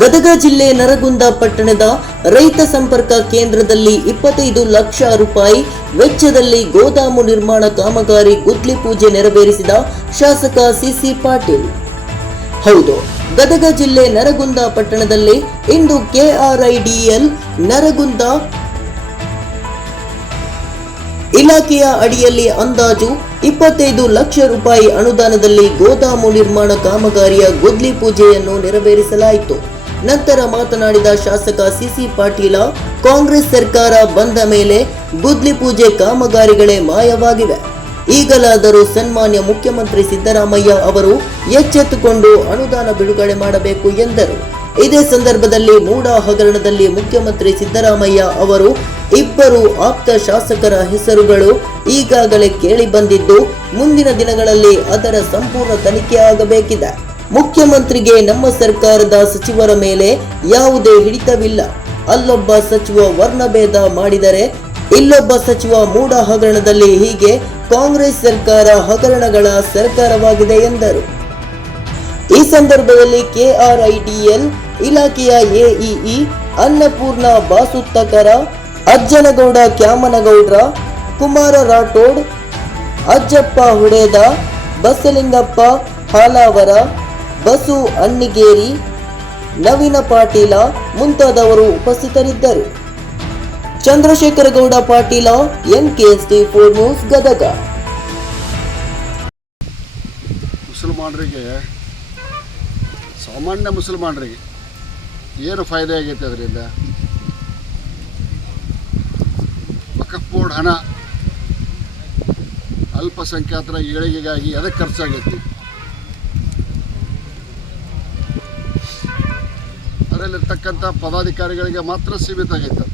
ಗದಗ ಜಿಲ್ಲೆ ನರಗುಂದ ಪಟ್ಟಣದ ರೈತ ಸಂಪರ್ಕ ಕೇಂದ್ರದಲ್ಲಿ ಇಪ್ಪತ್ತೈದು ಲಕ್ಷ ರೂಪಾಯಿ ವೆಚ್ಚದಲ್ಲಿ ಗೋದಾಮು ನಿರ್ಮಾಣ ಕಾಮಗಾರಿ ಗುದ್ಲಿ ಪೂಜೆ ನೆರವೇರಿಸಿದ ಶಾಸಕ ಸಿಸಿ ಪಾಟೀಲ್. ಹೌದು, ಗದಗ ಜಿಲ್ಲೆ ನರಗುಂದ ಪಟ್ಟಣದಲ್ಲಿ ಇಂದು ಕೆಆರ್ಐಡಿಎಲ್ ನರಗುಂದ ಇಲಾಖೆಯ ಅಡಿಯಲ್ಲಿ ಅಂದಾಜು ಇಪ್ಪತ್ತೈದು ಲಕ್ಷ ರೂಪಾಯಿ ಅನುದಾನದಲ್ಲಿ ಗೋದಾಮು ನಿರ್ಮಾಣ ಕಾಮಗಾರಿಯ ಗುದ್ಲಿ ಪೂಜೆಯನ್ನು ನೆರವೇರಿಸಲಾಯಿತು. ನಂತರ ಮಾತನಾಡಿದ ಶಾಸಕ ಸಿಸಿ ಪಾಟೀಲ, ಕಾಂಗ್ರೆಸ್ ಸರ್ಕಾರ ಬಂದ ಮೇಲೆ ಗುದ್ಲಿ ಪೂಜೆ ಕಾಮಗಾರಿಗಳೇ ಮಾಯವಾಗಿವೆ. ಈಗಲಾದರೂ ಸನ್ಮಾನ್ಯ ಮುಖ್ಯಮಂತ್ರಿ ಸಿದ್ದರಾಮಯ್ಯ ಅವರು ಎಚ್ಚೆತ್ತುಕೊಂಡು ಅನುದಾನ ಬಿಡುಗಡೆ ಮಾಡಬೇಕು ಎಂದರು. ಇದೇ ಸಂದರ್ಭದಲ್ಲಿ ಮೂಡ ಹಗರಣದಲ್ಲಿ ಮುಖ್ಯಮಂತ್ರಿ ಸಿದ್ದರಾಮಯ್ಯ ಅವರು ಇಬ್ಬರು ಆಪ್ತ ಶಾಸಕರ ಹೆಸರುಗಳು ಈಗಾಗಲೇ ಕೇಳಿ ಬಂದಿದ್ದು, ಮುಂದಿನ ದಿನಗಳಲ್ಲಿ ಅದರ ಸಂಪೂರ್ಣ ತನಿಖೆ ಆಗಬೇಕಿದೆ. ಮುಖ್ಯಮಂತ್ರಿಗೆ ನಮ್ಮ ಸರ್ಕಾರದ ಸಚಿವರ ಮೇಲೆ ಯಾವುದೇ ಹಿಡಿತವಿಲ್ಲ. ಅಲ್ಲೊಬ್ಬ ಸಚಿವ ವರ್ಣಭೇದ ಮಾಡಿದರೆ, ಇಲ್ಲೊಬ್ಬ ಸಚಿವ ಮೂಡ ಹಗರಣದಲ್ಲಿ ಹೀಗೆ ಕಾಂಗ್ರೆಸ್ ಸರ್ಕಾರ ಹಗರಣಗಳ ಸರ್ಕಾರವಾಗಿದೆ ಎಂದರು. ಈ ಸಂದರ್ಭದಲ್ಲಿ ಕೆಆರ್ಐಡಿಎಲ್ ಇಲಾಖೆಯ ಎಇಇ ಅನ್ನಪೂರ್ಣ ಬಾಸುತ್ತಕರ, ಅಜ್ಜನಗೌಡ ಕ್ಯಾಮನಗೌಡ್ರ, ಕುಮಾರ ರಾಠೋಡ್, ಅಜ್ಜಪ್ಪ ಹುಡೇದ, ಬಸಲಿಂಗಪ್ಪ ಹಾಲಾವರ ಬಸು ಅನ್ನಿಗೇರಿ, ನವೀನ ಪಾಟೀಲ ಮುಂತಾದವರು ಉಪಸ್ಥಿತರಿದ್ದರು. Chandrashekhar Gowda Patil T four news Gadag. ಮುಸಲ್ಮಾನರಿಗೆ, ಸಾಮಾನ್ಯ ಮುಸಲ್ಮಾನರಿಗೆ ಏನು ಫಾಯ್ದೆ ಆಗೈತೆ ಅದರಿಂದ? ವಕಫ್ ಬೋರ್ಡ್ ಹಣ ಅಲ್ಪಸಂಖ್ಯಾತರ ಏಳಿಗೆಗಾಗಿ ಅದಕ್ಕೆ ಖರ್ಚಾಗೈತಿ? ಅದರಲ್ಲಿರ್ತಕ್ಕಂಥ ಪದಾಧಿಕಾರಿಗಳಿಗೆ ಮಾತ್ರ ಸೀಮಿತ ಆಗೈತೆ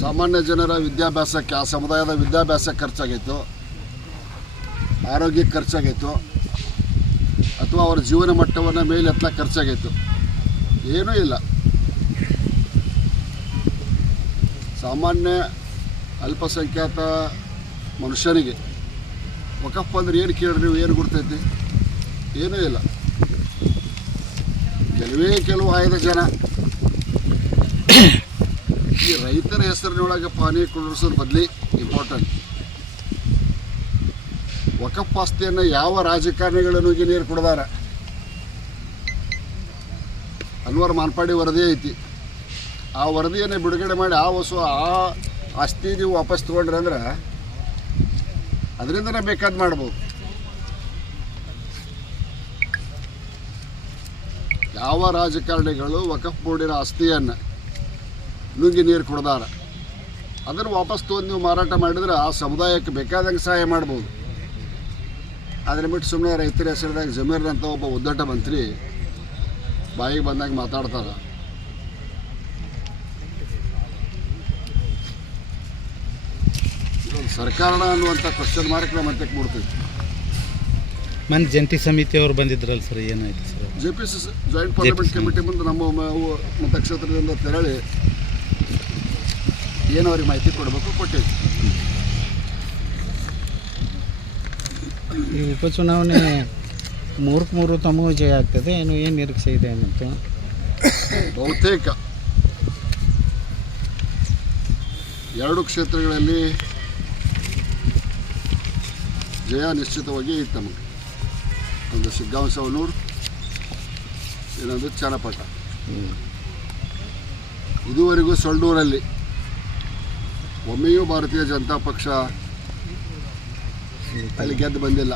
ಸಾಮಾನ್ಯ ಜನರ ವಿದ್ಯಾಭ್ಯಾಸಕ್ಕೆ, ಆ ಸಮುದಾಯದ ವಿದ್ಯಾಭ್ಯಾಸ ಖರ್ಚಾಗೈತು ಆರೋಗ್ಯಕ್ಕೆ ಖರ್ಚಾಗೈತು ಅಥವಾ ಅವರ ಜೀವನ ಮಟ್ಟವನ್ನು ಮೇಲೆ ಎತ್ತ ಖರ್ಚಾಗೈತು ಏನೂ ಇಲ್ಲ. ಸಾಮಾನ್ಯ ಅಲ್ಪಸಂಖ್ಯಾತ ಮನುಷ್ಯನಿಗೆ ವಕಫ್ ಅಂದ್ರೆ ಏನು ಕೇಳ್ರಿ, ನೀವು ಏನು ಗುರ್ತೈತಿ? ಏನೂ ಇಲ್ಲ. ಕೆಲವೇ ಕೆಲವು ಆಯ್ದ ಜನ. ಈ ರೈತರ ಹೆಸರಿನೊಳಗೆ ಪಾನಿ ಕುಡಿಸೋದು ಬದಲಿ ಇಂಪಾರ್ಟೆಂಟ್ ವಕಫ್ ಆಸ್ತಿಯನ್ನು ಯಾವ ರಾಜಕಾರಣಿಗಳು ನುಗ್ಗಿ ನೀರು ಕೊಡದಾರ? ಅನ್ವರ್ ಮಾನ್ಪಾಡಿ ವರದಿ ಐತಿ. ಆ ವರದಿಯನ್ನು ಬಿಡುಗಡೆ ಮಾಡಿ ಆ ಹೊಸ ಆ ಆಸ್ತಿ ನೀವು ವಾಪಸ್ ತೊಗೊಂಡ್ರೆ ಅಂದ್ರೆ ಅದರಿಂದನೇ ಬೇಕಾದ ಮಾಡ್ಬೋದು. ಯಾವ ರಾಜಕಾರಣಿಗಳು ವಕಫ್ ಬೋರ್ಡಿನ ಆಸ್ತಿಯನ್ನು ನುಂಗಿ ನೀರು ಕುಡ್ದಾರ? ಅದನ್ನು ವಾಪಸ್ ತೊಗೊಂಡು ನೀವು ಮಾರಾಟ ಮಾಡಿದ್ರೆ ಆ ಸಮುದಾಯಕ್ಕೆ ಬೇಕಾದಂಗೆ ಸಹಾಯ ಮಾಡ್ಬೋದು. ಅದನ್ನ ಬಿಟ್ಟು ಸುಮ್ಮನೆ ರೈತರ ಹೆಸರಿದಾಗ ಜಮೀರ್ ಒಬ್ಬ ಉದ್ದಟ ಮಂತ್ರಿ ಬಾಯಿಗೆ ಬಂದಾಗ ಮಾತಾಡ್ತಾರೆ. ಸರ್ಕಾರನ ಅನ್ನುವಂಥ ಕ್ವಶನ್ ಮಾರ್ಕ್ ನಮ್ಮ ಅಂತಕ್ಕೆ ಮೂಡ್ತೈತಿ ಮನೆ ಜಂಟಿ ಸಮಿತಿಯವರು ಬಂದಿದ್ರಲ್ಲ ಸರ್, ಏನಾಯ್ತು J P C joint parliament committee ಮುಂದೆ ನಮ್ಮ ಮತಕ್ಷೇತ್ರದಿಂದ ತೆರಳಿ ಏನು ಅವ್ರಿಗೆ ಮಾಹಿತಿ ಕೊಡಬೇಕು ಕೊಟ್ಟಿದ್ವಿ ಈ ಉಪಚುನಾವಣೆ ಮೂರಕ್ಕೆ ಮೂರು ತಮಗೂ ಜಯ ಆಗ್ತದೆ ಏನು ಏನು ನಿರೀಕ್ಷೆ ಇದೆ ಅನ್ನೋದು ಬಹುತೇಕ ಎರಡು ಕ್ಷೇತ್ರಗಳಲ್ಲಿ ಜಯ ನಿಶ್ಚಿತವಾಗಿ ಇತ್ತು ನಮಗೆ ಒಂದು ಸಿಗ್ಗಾಂವ್ ಸವನೂರು ಇನ್ನೊಂದು ಚನ್ನಪಟ್ಟ ಇದುವರೆಗೂ ಸೊಳ್ಳೂರಲ್ಲಿ ಒಮ್ಮೆಯೂ ಭಾರತೀಯ ಜನತಾ ಪಕ್ಷ ಅಲ್ಲಿ ಗೆದ್ದು ಬಂದಿಲ್ಲ.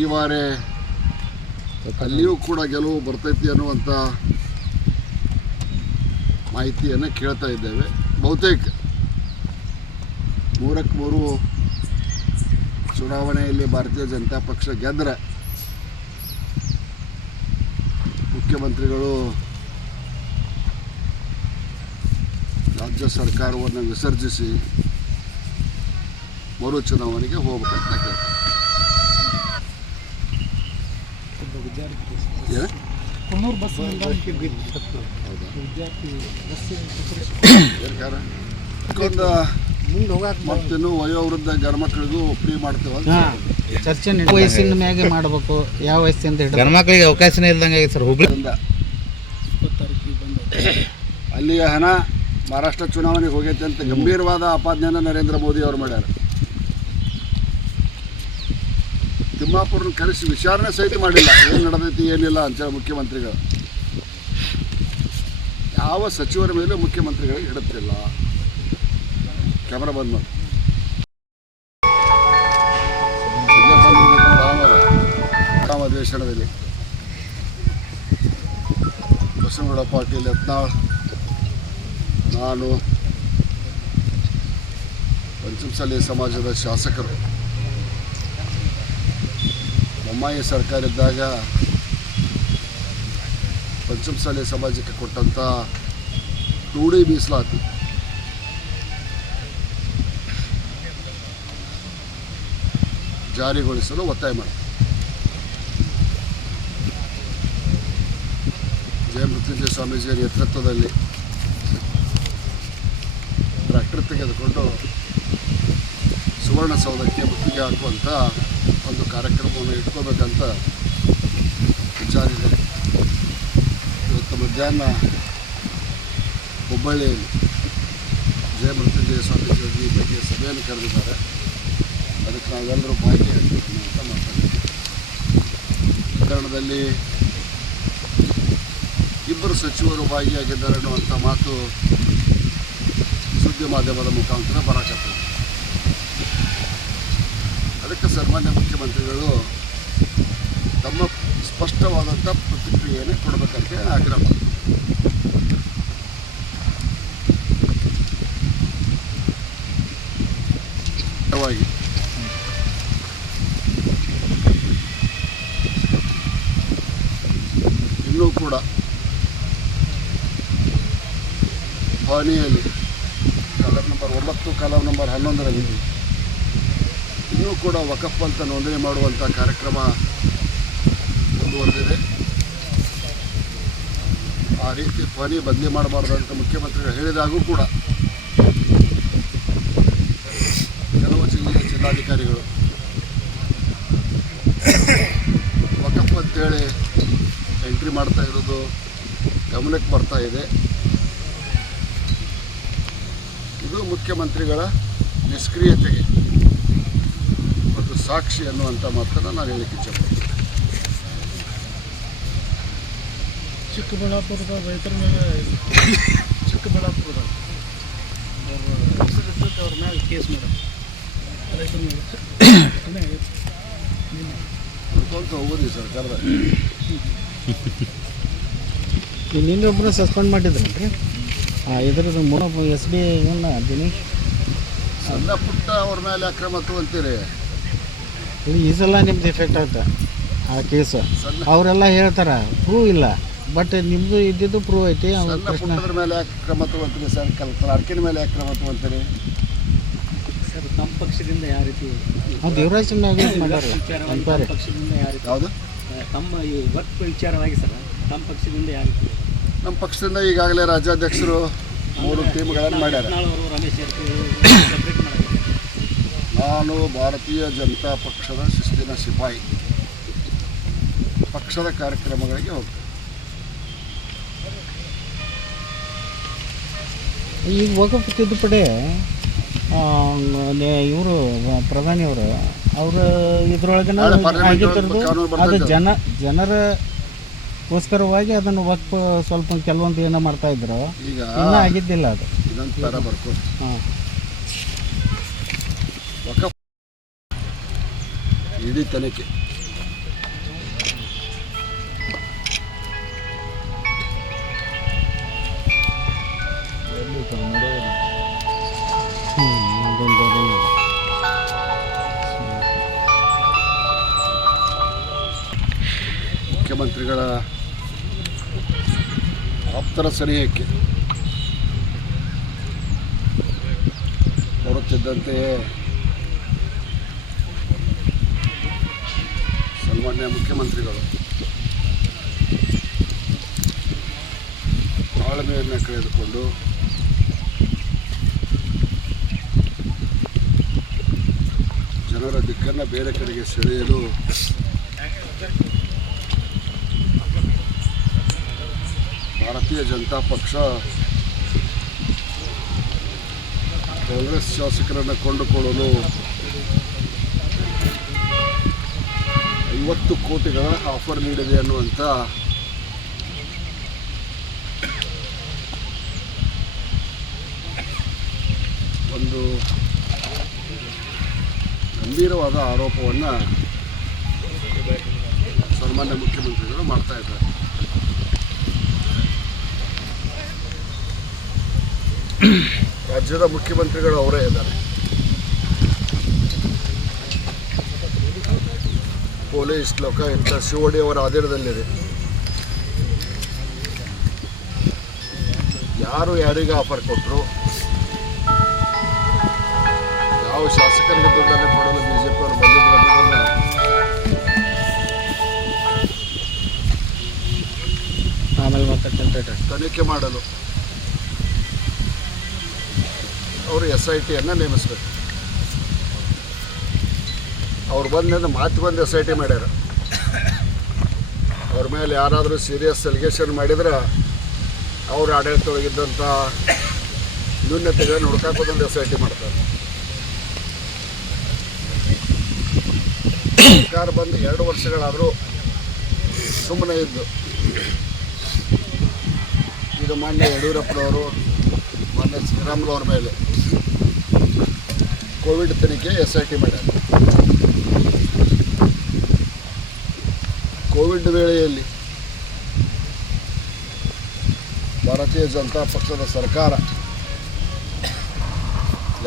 ಈ ವಾರ ಅಲ್ಲಿಯೂ ಕೂಡ ಗೆಲುವು ಬರ್ತೈತಿ ಅನ್ನುವಂಥ ಮಾಹಿತಿಯನ್ನು ಕೇಳ್ತಾ ಇದ್ದೇವೆ. ಬಹುತೇಕ ಮೂರಕ್ಕೆ ಮೂರು ಚುನಾವಣೆಯಲ್ಲಿ ಭಾರತೀಯ ಜನತಾ ಪಕ್ಷ ಗೆದ್ದರೆ ಮುಖ್ಯಮಂತ್ರಿಗಳು ರಾಜ್ಯ ಸರ್ಕಾರವನ್ನು ವಿಸರ್ಜಿಸಿ ಮರು ಚುನಾವಣೆಗೆ ಹೋಗ್ಬೇಕಂತ ಕೇಳ್ತಾರೆ. ಮುಂದೆ ಹೋಗಕ್ಕೆ ಮತ್ತಿನ್ನು ವಯೋವೃದ್ಧ ಗರ್ಮಕ್ಳಿಗೂ ಫ್ರೀ ಮಾಡ್ತೇವೆ ಅಂತ ಹಾಂ ಚರ್ಚೆ ನಡೆ- ವಯಸ್ಸಿನ ಮ್ಯಾಗೆ ಮಾಡಬೇಕು. ಯಾವ ವಯಸ್ಸಿಂದ ಹಿಡಿದು. ಗಂಡ್ಮಕ್ಳಿಗೆ ಅವಕಾಶನೇ ಇಲ್ದಂಗೆ ಆಗೈತೆ ಸರ್ ಹುಬ್ಳಿ ಅದರಿಂದ ಅಲ್ಲಿಯ ಹಣ ಮಹಾರಾಷ್ಟ್ರ ಚುನಾವಣೆಗೆ ಹೋಗೈತೆ ಅಂತ ಗಂಭೀರವಾದ ಆಪಾದನೆಯನ್ನು ನರೇಂದ್ರ ಮೋದಿ ಅವರು ಮಾಡ್ಯಾರ. ತಿಮ್ಮಾಪುರನ ಕರೆಸಿ ವಿಚಾರಣೆ ಸಹಿತ ಮಾಡಿಲ್ಲ. ಏನು ನಡೆದೈತಿ ಏನಿಲ್ಲ ಅಂತೇಳಿ ಮುಖ್ಯಮಂತ್ರಿಗಳು. ಯಾವ ಸಚಿವರ ಮೇಲೂ ಮುಖ್ಯಮಂತ್ರಿಗಳಿಗೆ ಹಿಡುತ್ತಿಲ್ಲ ಕ್ಯಾಮ್ರಾ ಬಂದ್ ಮಾಡಿ. ಅಧಿವೇಶನದಲ್ಲಿ ಬಸವನಗೌಡ ಪಾಟೀಲ್ ಯತ್ನಾಳ್ ನಾನು, ಪಂಚಮಸಾಲಿ ಸಮಾಜದ ಶಾಸಕರು. ಬೊಮ್ಮಾಯಿ ಸರ್ಕಾರ ಇದ್ದಾಗ ಪಂಚಮಸಾಲಿ ಸಮಾಜಕ್ಕೆ ಕೊಟ್ಟಂಥ ಟೂಡಿ ಮೀಸಲಾತಿ. ಜಾರಿಗೊಳಿಸಲು ಒತ್ತಾಯ ಮಾಡಿ. ಜಯ ಮೃತ್ಯುಂಜಯ ಸ್ವಾಮೀಜಿಯ ನೇತೃತ್ವದಲ್ಲಿ ಟ್ರ್ಯಾಕ್ಟರ್ ತೆಗೆದುಕೊಂಡು ಸುವರ್ಣಸೌಧಕ್ಕೆ ಮುತ್ತಿಗೆ ಹಾಕುವಂಥ ಒಂದು ಕಾರ್ಯಕ್ರಮವನ್ನು ಇಟ್ಕೋಬೇಕಂತ ವಿಚಾರ ಇದೆ ಇವತ್ತು ಮಧ್ಯಾಹ್ನ ಹುಬ್ಬಳ್ಳಿಯಲ್ಲಿ ಜಯ ಮೃತ್ಯುಂಜಯ ಸ್ವಾಮೀಜಿ ಅವರು ಈ ಬಗ್ಗೆ ಸಭೆಯನ್ನು ಕರೆದಿದ್ದಾರೆ. ಅದಕ್ಕೆ ನಾವೆಲ್ಲರೂ ಭಾಗಿಯಾಗಬೇಕು ಅಂತ ಮಾತಾಡ್ತೀವಿ ಪ್ರಕರಣದಲ್ಲಿ ಇಬ್ಬರು ಸಚಿವರು ಭಾಗಿಯಾಗಿದ್ದಾರೆ ಅನ್ನುವಂಥ ಮಾತು ಸುದ್ದಿ ಮಾಧ್ಯಮದ ಮುಖಾಂತರ ಬರಕತ್ತದೆ ಅದಕ್ಕೆ ಸನ್ಮಾನ್ಯ ಮುಖ್ಯಮಂತ್ರಿಗಳು ತಮ್ಮ ಸ್ಪಷ್ಟವಾದಂಥ ಪ್ರತಿಕ್ರಿಯೆಯನ್ನು ಕೊಡಬೇಕಂತ ಆಗ್ರಹ ಮಾಡಿದ್ರು ಭವಾನಿಯಲ್ಲಿ ಕಲಂ ನಂಬರ್ ಒಂಬತ್ತು ಕಲಂ ನಂಬರ್ ಹನ್ನೊಂದರಲ್ಲಿ. ಇನ್ನೂ ಕೂಡ ವಕಫ್ ಅಂತ ನೋಂದಣಿ ಮಾಡುವಂಥ ಕಾರ್ಯಕ್ರಮ ಮುಂದುವರೆದಿದೆ. ಆ ರೀತಿ ಧ್ವನಿ ಬದಲಿ ಮಾಡಬಾರ್ದು ಅಂತ ಮುಖ್ಯಮಂತ್ರಿಗಳು ಹೇಳಿದಾಗೂ ಕೂಡ ಕೆಲವು ಜಿಲ್ಲೆಯ ಜಿಲ್ಲಾಧಿಕಾರಿಗಳು ವಕಫ್ ಅಂತೇಳಿ ಎಂಟ್ರಿ ಮಾಡ್ತಾ ಇರೋದು ಗಮನಕ್ಕೆ ಬರ್ತಾ ಇದೆ ಇದು ಮುಖ್ಯಮಂತ್ರಿಗಳ ನಿಷ್ಕ್ರಿಯತೆಗೆ ಒಂದು ಸಾಕ್ಷಿ ಅನ್ನುವಂಥ ಮಾತನ್ನು ನಾನು ಹೇಳಿಕ್ಕೆ ಇಚ್ಛೆಪಡ್ತೀನಿ. ಚಿಕ್ಕಬಳ್ಳಾಪುರದ ರೈತರ ಮೇಲೆ ಚಿಕ್ಕಬಳ್ಳಾಪುರದ ಅವ್ರ ಮೇಲೆ ಕೇಸ್ ಮಾಡೋದು ರೈತರ ಮೇಲೆ. ಅನ್ಕೊಂತ ಹೋಗೋದು ಸಸ್ಪೆಂಡ್ ಮಾಡಿದ್ರಲ್ರಿ ಹಾಂ ಇದ್ರದ್ದು ಮೂಲ ಎಸ್ ಬಿ ಇವನ್ನ ದಿನೇಶ್? ಸಣ್ಣ ಪುಟ್ಟ ಅವ್ರ ಮೇಲೆ ಅಕ್ರಮ ತಗೊಂತೀರಿ ಇದು ಈ ಸಲ ನಿಮ್ದು ಎಫೆಕ್ಟ್ ಆಯ್ತು? ಆ ಕೇಸು ಅವರೆಲ್ಲ ಹೇಳ್ತಾರೆ? ಪ್ರೂವ್ ಇಲ್ಲ. ಬಟ್ ನಿಮ್ಮದು ಇದ್ದಿದ್ದು ಪ್ರೂವ್ ಐತಿ ಸಣ್ಣ ಪ್ರಶ್ನೆ ಪುಟ್ಟದ್ರ ಮೇಲೆ ಯಾಕೆ ಕ್ರಮ ತಗೊಂತೀರಿ ಸರ್ ಕಲ್ ಕ್ಲಾರ್ಕಿನ ಮೇಲೆ ಯಾಕೆ ಕ್ರಮ ತಗೊಂತೀರಿ ಸರ್ ತಮ್ಮ ಪಕ್ಷದಿಂದ ಯಾವ ರೀತಿ ಅವ್ರು ದೇವರಾಜ್ ಮ್ಯಾಗ ಮಾಡ್ಯಾರ ವಿಚಾರವಾಗಿ ಅಂತಾರೆ ತಮ್ಮ ಪಕ್ಷದಿಂದ ಯಾವ ರೀತಿ ಯಾವುದು? ತಮ್ಮ ಈ ವರ್ಕ್ ವಿಚಾರವಾಗಿ ಸರ್ ತಮ್ಮ ಪಕ್ಷದಿಂದ ಯಾವ ರೀತಿ ನಮ್ಮ ಪಕ್ಷದಿಂದ ಈಗಾಗಲೇ ರಾಜ್ಯಾಧ್ಯಕ್ಷರು ಮೂರು ಟೀಮ್ಗಳನ್ನು ಮಾಡ್ಯಾರ. ನಾನು ಭಾರತೀಯ ಜನತಾ ಪಕ್ಷದ ಶಿಸ್ತಿನ ಸಿಪಾಯಿ. ಪಕ್ಷದ ಕಾರ್ಯಕ್ರಮಗಳಿಗೆ ಹೋಗ್ತೇನೆ. ಈಗ ವಕಫ್ ತಿದ್ದುಪಡಿ ಇವರು ಪ್ರಧಾನಿಯವರು ಅವರು ಇದ್ರೊಳಗೆ ಜನರ ಅದು ಜನ ಜನ ಜನರಗೋಸ್ಕರವಾಗಿ ಅದನ್ನು ವಕ್ಫ್ ಸ್ವಲ್ಪ ಕೆಲವೊಂದು ಏನೋ ಮಾಡ್ತಾ ಇದ್ರು. ಈಗ ಇನ್ನೂ ಆಗಿದ್ದಿಲ್ಲ ಅದು. ಇದೊಂದು ಥರ ಬರ್ಕೋ. ಹಾಂ. ವಕಫ್ ಇಡೀ ತನಿಖೆ. ಮುಖ್ಯಮಂತ್ರಿಗಳ ಆಪ್ತರ ಸನಿಹಕ್ಕೆ ಬರುತ್ತಿದ್ದಂತೆಯೇ ಸನ್ಮಾನ್ಯ ಮುಖ್ಯಮಂತ್ರಿಗಳು. ತಾಳ್ಮೆಯನ್ನು ಕಳೆದುಕೊಂಡು ಜನರ ದಿಕ್ಕನ್ನು ಬೇರೆ ಕಡೆಗೆ ಸೆಳೆಯಲು ಭಾರತೀಯ ಜನತಾ ಪಕ್ಷ ಕಾಂಗ್ರೆಸ್ ಶಾಸಕರನ್ನು ಕೊಂಡುಕೊಳ್ಳಲು ಐವತ್ತು ಕೋಟಿಗಳ ಆಫರ್ ನೀಡಿದೆ ಅನ್ನುವಂಥ ಒಂದು ಗಂಭೀರವಾದ ಆರೋಪವನ್ನು ಸನ್ಮಾನ್ಯ ಮುಖ್ಯಮಂತ್ರಿಗಳು ಮಾಡ್ತಾ ಇದ್ದಾರೆ. ರಾಜ್ಯದ ಮುಖ್ಯಮಂತ್ರಿಗಳು ಅವರೇ ಇದ್ದಾರೆ. ಪೊಲೀಸ್ ಲೋಕಾಯುಕ್ತ ಶಿವಡಿ ಅವರ ಅಧೀನದಲ್ಲಿದೆ ಯಾರು ಯಾರಿಗೆ ಆಫರ್ ಕೊಟ್ಟರು ಯಾವ ಶಾಸಕರಿಗೆ ದುಡ್ಡನ್ನು ಕೊಡಲು ಬಿ ಜೆ ಪಿಯವರು ಬಂದಿದ್ದಾರೆ ಅನ್ನೋದನ್ನು ಆಮೇಲೆ ತನಿಖೆ ಮಾಡಲು. ಅವರು ಎಸ್ ಐ ಟಿಯನ್ನು ನೇಮಿಸಬೇಕು. ಅವ್ರು ಬಂದ ಮಾತು ಬಂದು ಎಸ್ ಐ ಟಿ ಮಾಡ್ಯಾರ. ಅವ್ರ ಮೇಲೆ ಯಾರಾದರೂ ಸೀರಿಯಸ್ ಅಲಿಗೇಷನ್ ಮಾಡಿದ್ರೆ ಅವ್ರ ಆಡಳಿತದೊಳಗಿದ್ದಂಥ ನ್ಯೂನ್ಯತೆಗಳನ್ನು ಹುಡ್ಕಾಕೋದೊಂದು ಎಸ್ ಐ ಟಿ ಮಾಡ್ತಾರೆ. ಸರ್ಕಾರ ಬಂದು ಎರಡು ವರ್ಷಗಳಾದರೂ ಸುಮ್ಮನೆ ಇದ್ದು. ಇದು ಮಾನ್ಯ ಯಡಿಯೂರಪ್ಪನವರು ಮಾನ್ಯ ಶ್ರೀರಾಮುಲವ್ರ ಮೇಲೆ ಕೋವಿಡ್ ತನಿಖೆ ಎಸ್ ಐ ಟಿ ಮಾಡ್ಯಾರ ಕೋವಿಡ್ ವೇಳೆಯಲ್ಲಿ ಭಾರತೀಯ ಜನತಾ ಪಕ್ಷದ ಸರ್ಕಾರ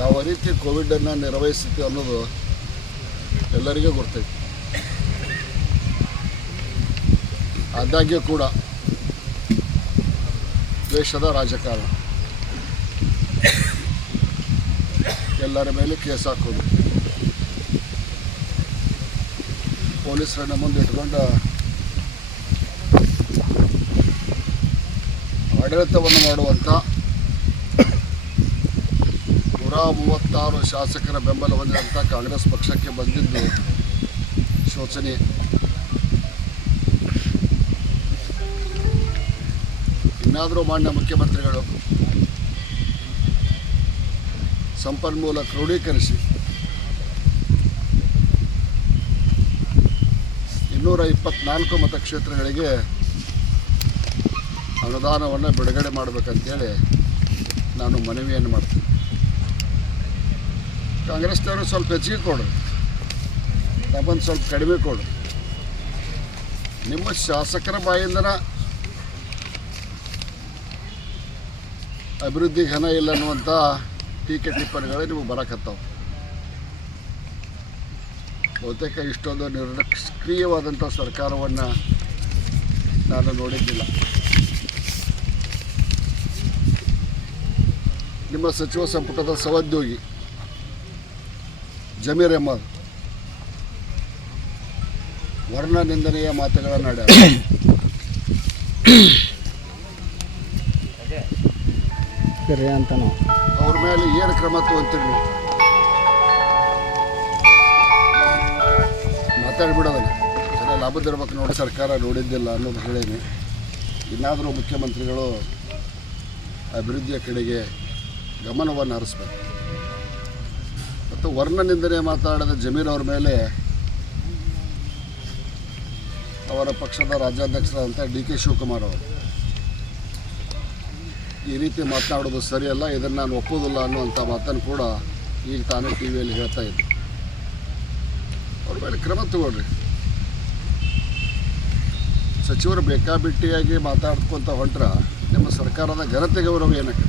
ಯಾವ ರೀತಿ ಕೋವಿಡನ್ನು ನಿರ್ವಹಿಸಿತು ಅನ್ನೋದು ಎಲ್ಲರಿಗೂ ಗೊತ್ತೈತಿ. ಆದಾಗ್ಯೂ ಕೂಡ ದೇಶದ ರಾಜಕಾರಣ. ಎಲ್ಲರ ಮೇಲೆ ಕೇಸ್ ಹಾಕೋದು. ಪೊಲೀಸರನ್ನ ಮುಂದೆ ಇಟ್ಕೊಂಡು ಆಡಳಿತವನ್ನು ಮಾಡುವಂಥ ನೂರ ಮೂವತ್ತಾರು ಶಾಸಕರ ಬೆಂಬಲ ಹೊಂದಿದಂಥ ಕಾಂಗ್ರೆಸ್ ಪಕ್ಷಕ್ಕೆ ಬಂದಿದ್ದು ಶೋಚನೆ ಇನ್ನಾದರೂ ಮಾನ್ಯ ಮುಖ್ಯಮಂತ್ರಿಗಳು ಸಂಪನ್ಮೂಲ ಕ್ರೋಢೀಕರಿಸಿ ಇನ್ನೂರ ಇಪ್ಪತ್ನಾಲ್ಕು ಮತಕ್ಷೇತ್ರಗಳಿಗೆ ಅನುದಾನವನ್ನು ಬಿಡುಗಡೆ ಮಾಡಬೇಕಂತೇಳಿ ನಾನು ಮನವಿಯನ್ನು ಮಾಡ್ತೀನಿ. ಕಾಂಗ್ರೆಸ್ನವರು ಸ್ವಲ್ಪ ಹೆಚ್ಚಿಗೆ ಕೊಡು. ನಮ್ಮನ್ನು ಸ್ವಲ್ಪ ಕಡಿಮೆ ಕೊಡು. ನಿಮ್ಮ ಶಾಸಕರ ಬಾಯಿಂದನ ಅಭಿವೃದ್ಧಿ ಘನ ಇಲ್ಲ ಅನ್ನುವಂಥ ಟೀಕೆ ಟಿಪ್ಪಣಿಗಳೇ ನಿಮಗೆ ಬರಕತ್ತಾವೆ. ಬಹುತೇಕ ಇಷ್ಟೊಂದು ನಿಷ್ಕ್ರಿಯವಾದಂಥ ಸರ್ಕಾರವನ್ನು ನಾನು ನೋಡಿದ್ದಿಲ್ಲ. ನಿಮ್ಮ ಸಚಿವ ಸಂಪುಟದ ಸಹೋದ್ಯೋಗಿ ಜಮೀರ್ ಅಹಮದ್ ವರ್ಣ ನಿಂದನೆಯ ಮಾತುಗಳನ್ನು ಆಡ್ಯಾರ ಕರೆ ಅಂತನೋ ಅವ್ರ ಮೇಲೆ ಏನು ಕ್ರಮ ತಗೊಂತೀರಿ ನೀವು? ಮಾತಾಡ್ಬಿಡೋದಲ್ಲ ಜನ ಲಾಭದಿರ್ಬೇಕು ನೋಡಿ, ಸರ್ಕಾರ ನೋಡಿದ್ದಿಲ್ಲ ಅನ್ನೋದು ಹೇಳೇನಿ. ಇನ್ನಾದರೂ ಮುಖ್ಯಮಂತ್ರಿಗಳು ಅಭಿವೃದ್ಧಿಯ ಕಡೆಗೆ ಗಮನವನ್ನು ಹರಿಸ್ಬೇಕು. ಮತ್ತು ವರ್ಣನಿಂದನೆ ಮಾತಾಡಿದ ಜಮೀರ್ ಅವ್ರ ಮೇಲೆ ಅವರ ಪಕ್ಷದ ರಾಜ್ಯಾಧ್ಯಕ್ಷರಾದಂಥ ಡಿ ಕೆ ಶಿವಕುಮಾರ್ ಅವರು. ಈ ರೀತಿ ಮಾತನಾಡೋದು ಸರಿಯಲ್ಲ, ಇದನ್ನು ನಾನು ಒಪ್ಪೋದಿಲ್ಲ ಅನ್ನುವಂಥ ಮಾತನ್ನು ಕೂಡ ಈಗ ತಾನೇ ಟಿ ವಿಯಲ್ಲಿ ಹೇಳ್ತಾ ಇದ್ದೆ. ಅವ್ರ ಮೇಲೆ ಕ್ರಮ ತಗೊಳ್ರಿ. ಸಚಿವರು ಬೇಕಾಬಿಟ್ಟಿಯಾಗಿ ಮಾತಾಡ್ಕೊತ ಹೊಂಟ್ರ, ನಿಮ್ಮ ಸರ್ಕಾರದ ಘನತೆ ಗೌರವ ಏನಕ್ಕೆ?